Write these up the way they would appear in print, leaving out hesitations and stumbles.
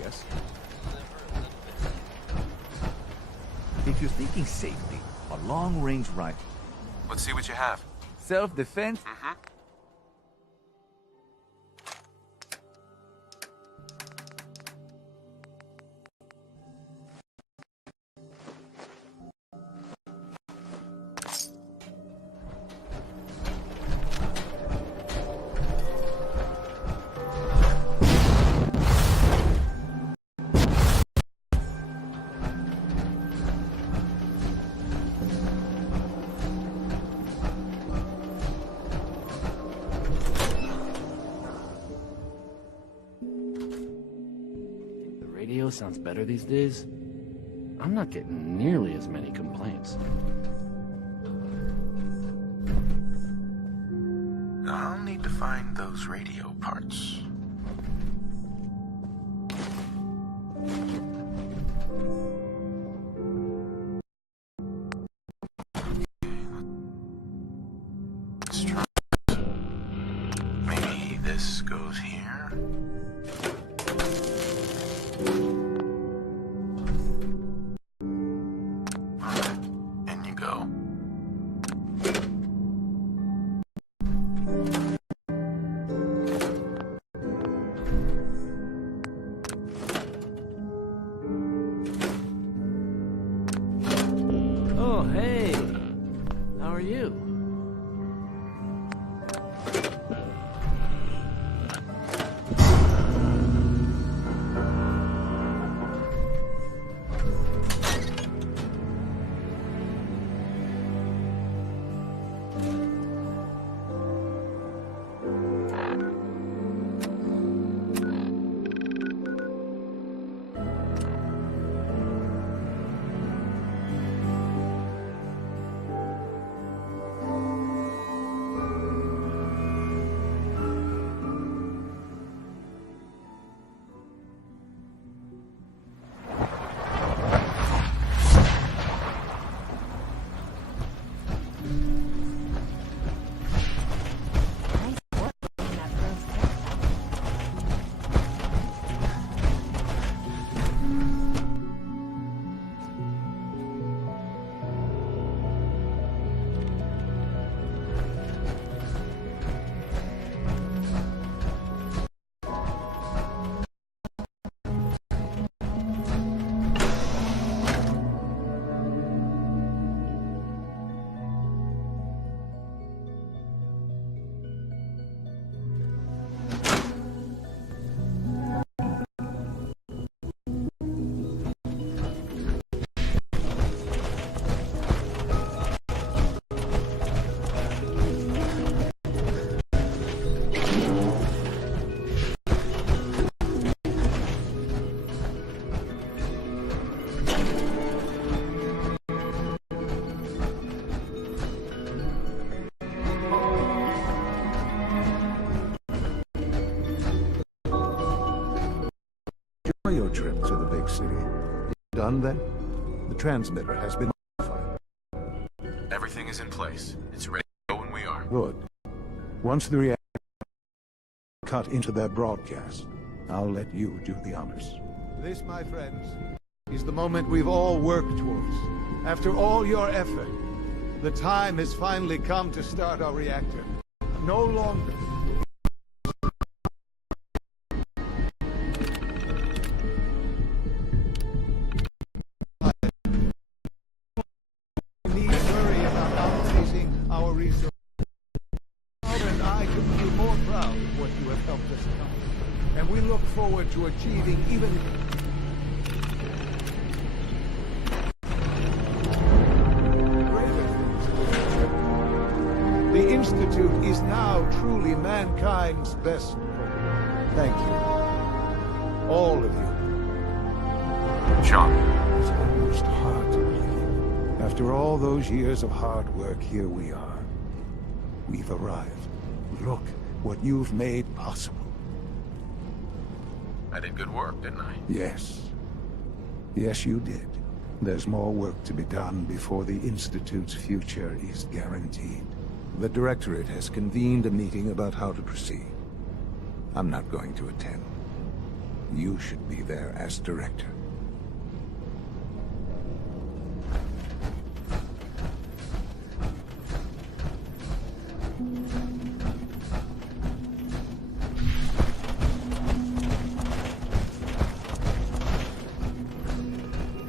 Yes. If you're thinking safety, a long-range rifle. Let's see what you have. Self-defense? Mm-hmm. Radio sounds better these days. I'm not getting nearly as many complaints. I'll need to find those radio parts. Let's try it. Maybe this goes here. Alright, in you go. Oh, hey! How are you? Your trip to the big city. Done then? The transmitter has been modified. Everything is in place. It's ready to go when we are. Good. Once the reactor cut into their broadcast, I'll let you do the honors. This, my friends, is the moment we've all worked towards. After all your effort, the time has finally come to start our reactor. No longer our resources. Father and I couldn't be more proud of what you have helped us accomplish, and we look forward to achieving even greater things in the future. The Institute is now truly mankind's best hope. Thank you, all of you. Sean. It's almost hard to believe. After all those years of hard work, here we are. We've arrived. Look what you've made possible. I did good work, didn't I? Yes. Yes, you did. There's more work to be done before the Institute's future is guaranteed. The Directorate has convened a meeting about how to proceed. I'm not going to attend. You should be there as director.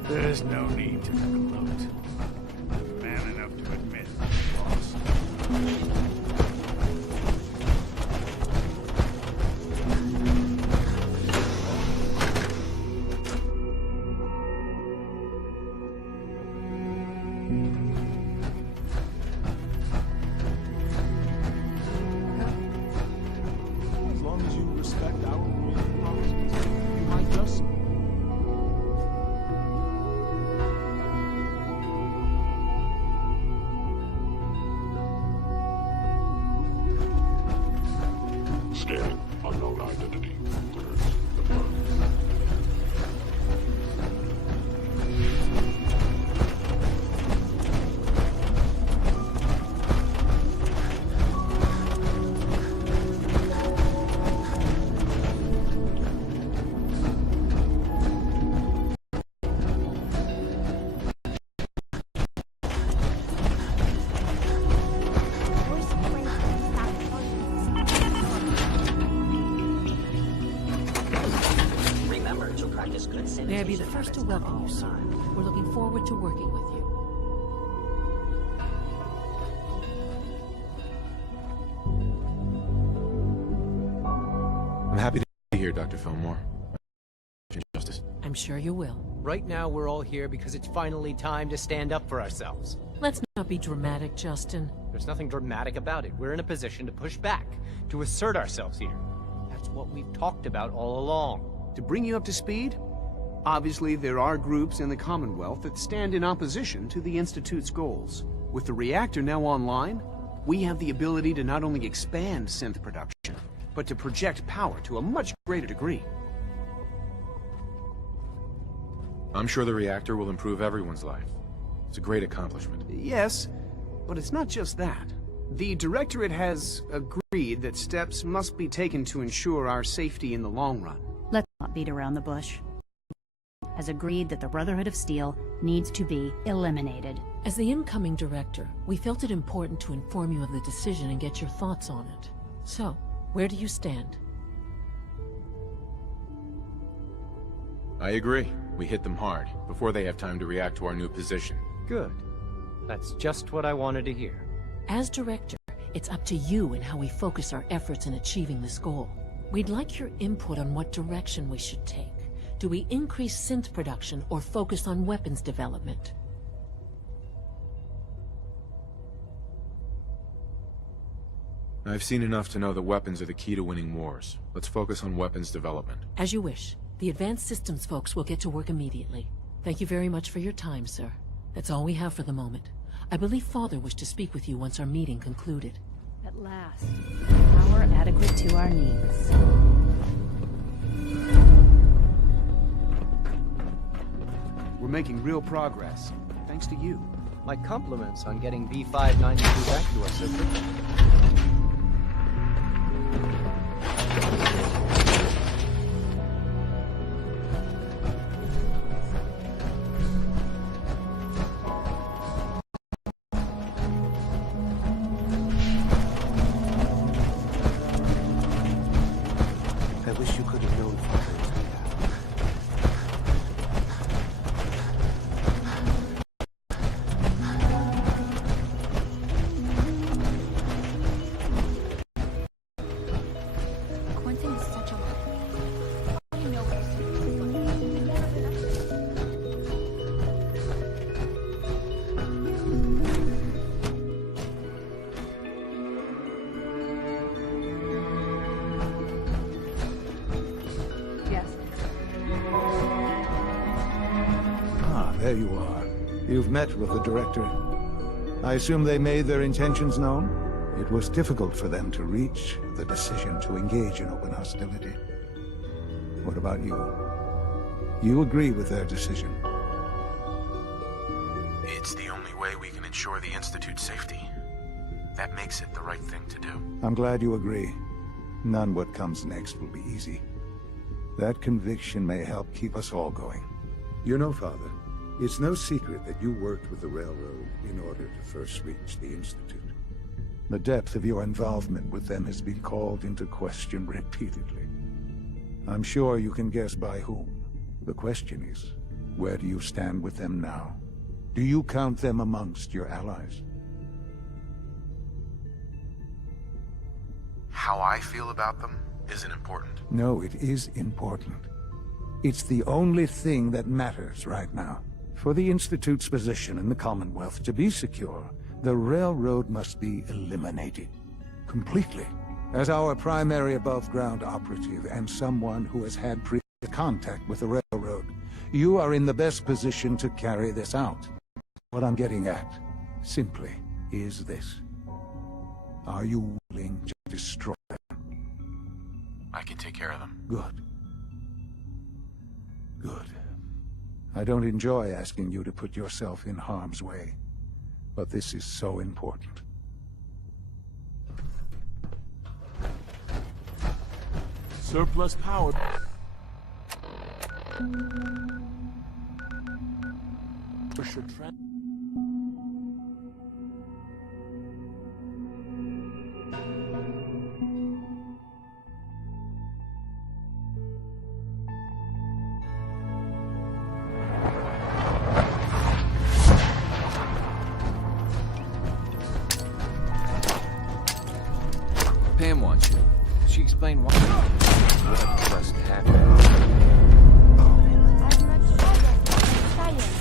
There's no need to gloat. I'm man enough to admit I'm lost. As long as you respect our rules and policies, you might just... Scanning. Unknown identity. Clearance confirmed. Remember to practice good sanitation. May I be the first to welcome you, sir. We're looking forward to working with you. I'm happy to be here, Dr. Fillmore. Justice. I'm sure you will. Right now, we're all here because it's finally time to stand up for ourselves. Let's not be dramatic, Justin. There's nothing dramatic about it. We're in a position to push back, to assert ourselves here. That's what we've talked about all along. To bring you up to speed, obviously there are groups in the Commonwealth that stand in opposition to the Institute's goals. With the reactor now online, we have the ability to not only expand synth production, but to project power to a much greater degree. I'm sure the reactor will improve everyone's life. It's a great accomplishment. Yes, but it's not just that. The Directorate has agreed that steps must be taken to ensure our safety in the long run. Let's not beat around the bush. Has agreed that the Brotherhood of Steel needs to be eliminated. As the incoming director, we felt it important to inform you of the decision and get your thoughts on it. So, where do you stand? I agree. We hit them hard, before they have time to react to our new position. Good. That's just what I wanted to hear. As director, it's up to you and how we focus our efforts in achieving this goal. We'd like your input on what direction we should take. Do we increase synth production or focus on weapons development? I've seen enough to know that weapons are the key to winning wars. Let's focus on weapons development. As you wish. The Advanced Systems folks will get to work immediately. Thank you very much for your time, sir. That's all we have for the moment. I believe Father wished to speak with you once our meeting concluded. At last, power adequate to our needs. We're making real progress, thanks to you. My compliments on getting B592 back to us so quickly. I wish you could have known Father as we have. Quentin is such a liar. I know he's doing Yes. Ah, there you are. You've met with the Director. I assume they made their intentions known? It was difficult for them to reach the decision to engage in open hostility. What about you? You agree with their decision? It's the only way we can ensure the Institute's safety. That makes it the right thing to do. I'm glad you agree. None what comes next will be easy. That conviction may help keep us all going. You know, Father, it's no secret that you worked with the Railroad in order to first reach the Institute. The depth of your involvement with them has been called into question repeatedly. I'm sure you can guess by whom. The question is, where do you stand with them now? Do you count them amongst your allies? How I feel about them isn't important. No, it is important. It's the only thing that matters right now. For the Institute's position in the Commonwealth to be secure, the Railroad must be eliminated. Completely. As our primary above-ground operative and someone who has had previous contact with the Railroad, you are in the best position to carry this out. What I'm getting at, simply, is this. Are you willing to destroy them? I can take care of them. Good. Good. I don't enjoy asking you to put yourself in harm's way, but this is so important. Surplus power. Pam wants you. She explained why. What must happen? I'm not sure that science.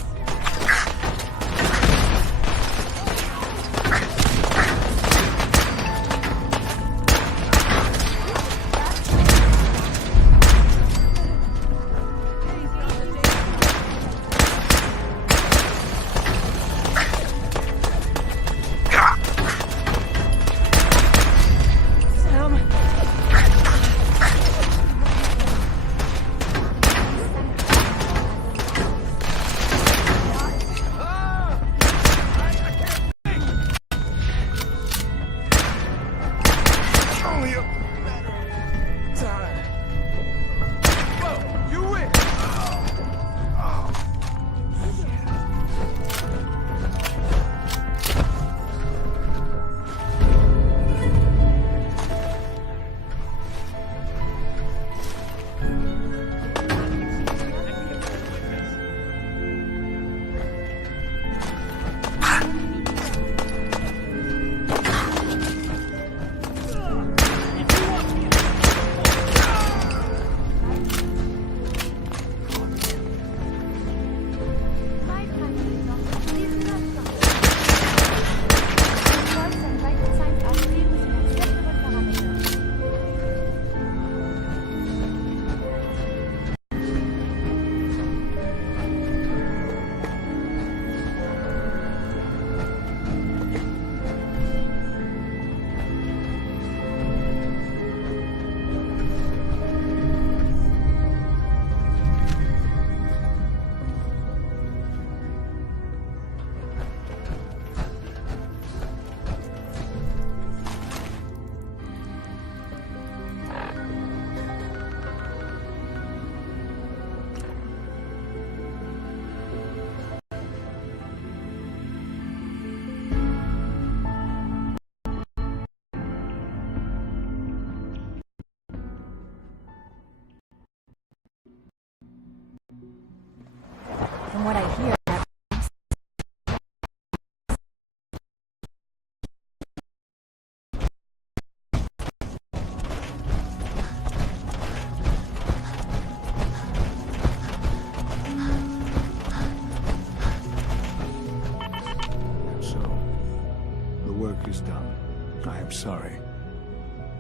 From what I hear, So, the work is done. I am sorry.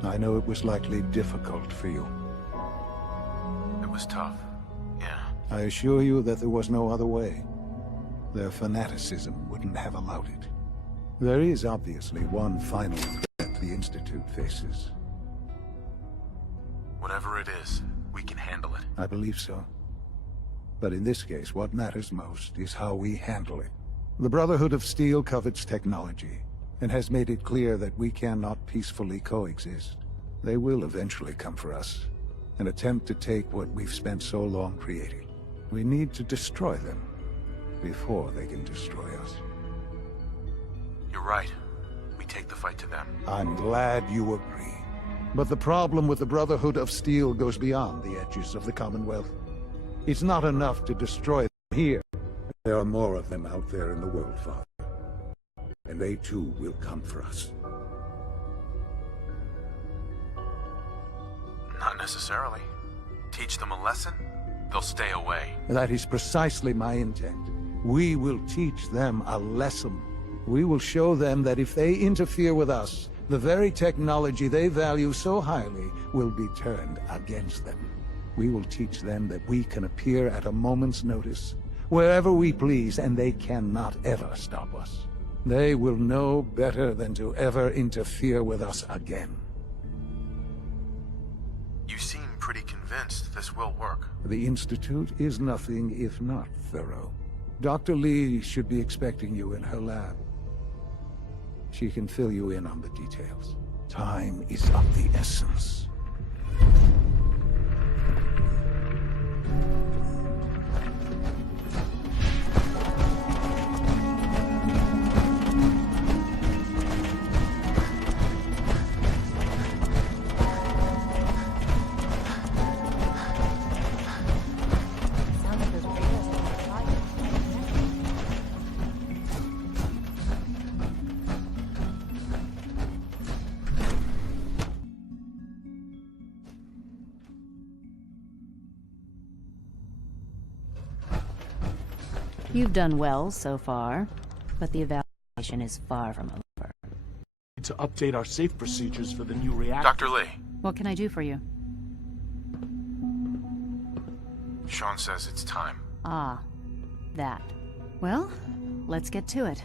I know it was likely difficult for you. It was tough. Yeah. I assure you that there was no other way. Their fanaticism wouldn't have allowed it. There is obviously one final threat the Institute faces. Whatever it is, we can handle it. I believe so. But in this case, what matters most is how we handle it. The Brotherhood of Steel covets technology, and has made it clear that we cannot peacefully coexist. They will eventually come for us and attempt to take what we've spent so long creating. We need to destroy them before they can destroy us. You're right. We take the fight to them. I'm glad you agree. But the problem with the Brotherhood of Steel goes beyond the edges of the Commonwealth. It's not enough to destroy them here. There are more of them out there in the world, Father. And they too will come for us. Not necessarily. Teach them a lesson, they'll stay away. That is precisely my intent. We will teach them a lesson. We will show them that if they interfere with us, the very technology they value so highly will be turned against them. We will teach them that we can appear at a moment's notice, wherever we please, and they cannot ever stop us. They will know better than to ever interfere with us again. You seem pretty convinced this will work. The Institute is nothing if not thorough. Dr. Lee should be expecting you in her lab. She can fill you in on the details. Time is of the essence. You've done well so far, but the evaluation is far from over. To update our safe procedures for the new reactor. Dr. Lee. What can I do for you? Sean says it's time. Ah, that. Well, let's get to it.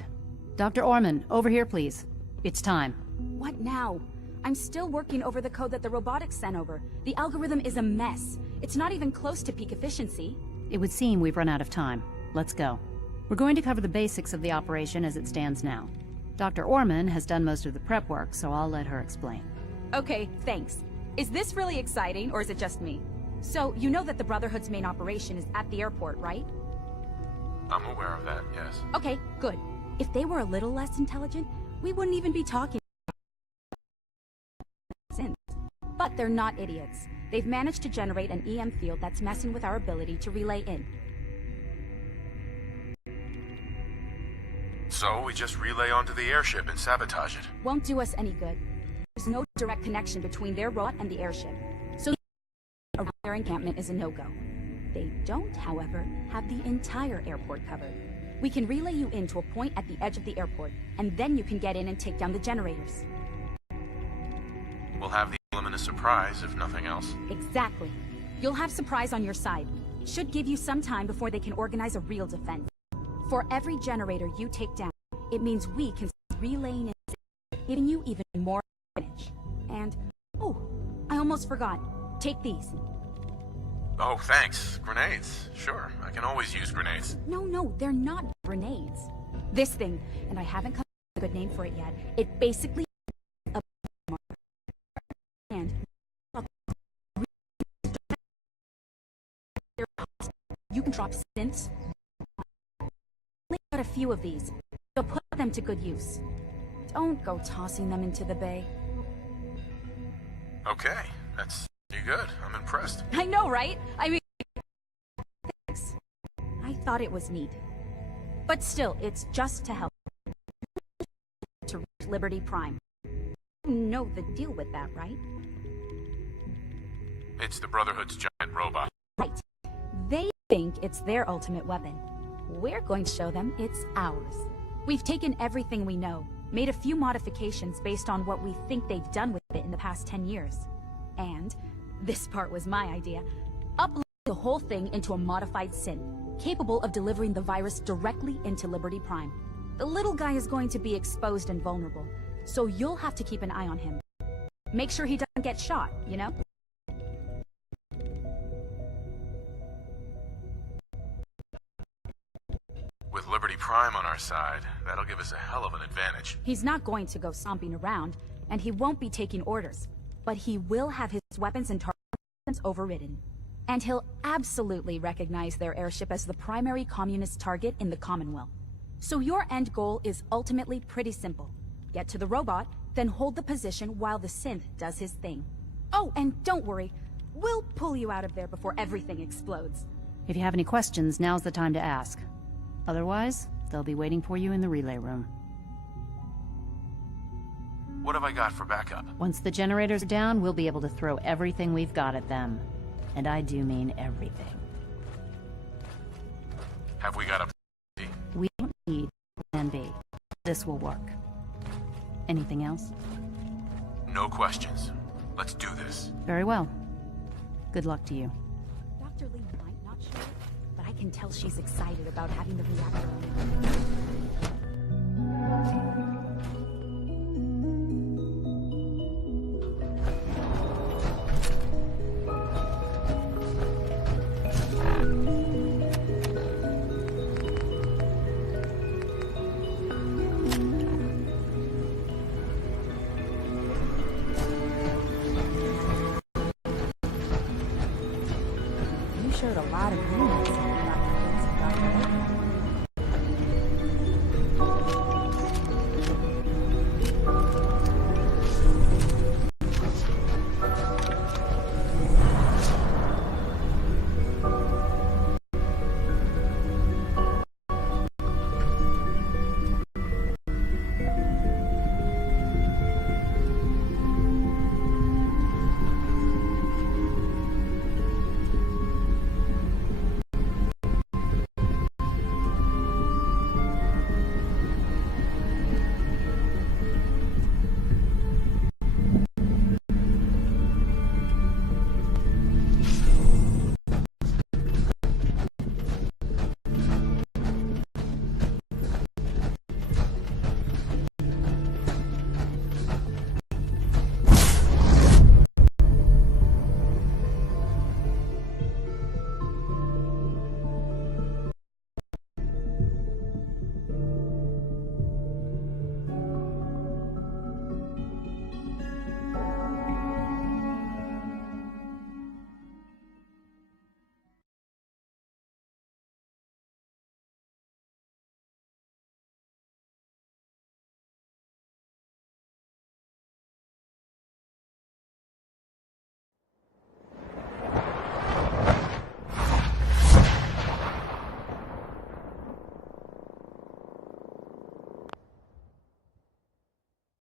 Dr. Orman, over here, please. It's time. What now? I'm still working over the code that the robotics sent over. The algorithm is a mess. It's not even close to peak efficiency. It would seem we've run out of time. Let's go. We're going to cover the basics of the operation as it stands now. Dr. Orman has done most of the prep work, so I'll let her explain. Okay, thanks. Is this really exciting, or is it just me? So, you know that the Brotherhood's main operation is at the airport, right? I'm aware of that, yes. Okay, good. If they were a little less intelligent, we wouldn't even be talking. But they're not idiots. They've managed to generate an EM field that's messing with our ability to relay in. So we just relay onto the airship and sabotage it. Won't do us any good. There's no direct connection between their robot and the airship, so around their encampment is a no-go. They don't, however, have the entire airport covered. We can relay you in to a point at the edge of the airport, and then you can get in and take down the generators. We'll have the element of surprise, if nothing else. Exactly. You'll have surprise on your side. Should give you some time before they can organize a real defense. For every generator you take down, it means we can relaying in, giving you even more advantage. And, oh, I almost forgot. Take these. Oh, thanks. Grenades. Sure, I can always use grenades. No, they're not grenades. This thing, and I haven't come up with a good name for it yet, it basically a and you can drop synths. Only got a few of these, so put them to good use. Don't go tossing them into the bay. Okay, that's you good. I'm impressed. I know, right? I mean, thanks. I thought it was neat. But still, it's just to help. To reach Liberty Prime. You know the deal with that, right? It's the Brotherhood's giant robot. Right. They think it's their ultimate weapon. We're going to show them it's ours. We've taken everything we know, made a few modifications based on what we think they've done with it in the past 10 years. And, this part was my idea, upload the whole thing into a modified SIN, capable of delivering the virus directly into Liberty Prime. The little guy is going to be exposed and vulnerable, so you'll have to keep an eye on him. Make sure he doesn't get shot, you know? With Liberty Prime on our side, that'll give us a hell of an advantage. He's not going to go stomping around, and he won't be taking orders. but he will have his weapons and targets overridden. And he'll absolutely recognize their airship as the primary communist target in the Commonwealth. So your end goal is ultimately pretty simple. Get to the robot, then hold the position while the synth does his thing. Oh, and don't worry, we'll pull you out of there before everything explodes. If you have any questions, now's the time to ask. Otherwise, they'll be waiting for you in the relay room. What have I got for backup? Once the generators are down, we'll be able to throw everything we've got at them. And I do mean everything. Have we got a... We don't need Plan B. This will work. Anything else? No questions. Let's do this. Very well. Good luck to you. Dr. Lee might not show it, but I can tell she's excited about having the reactor on.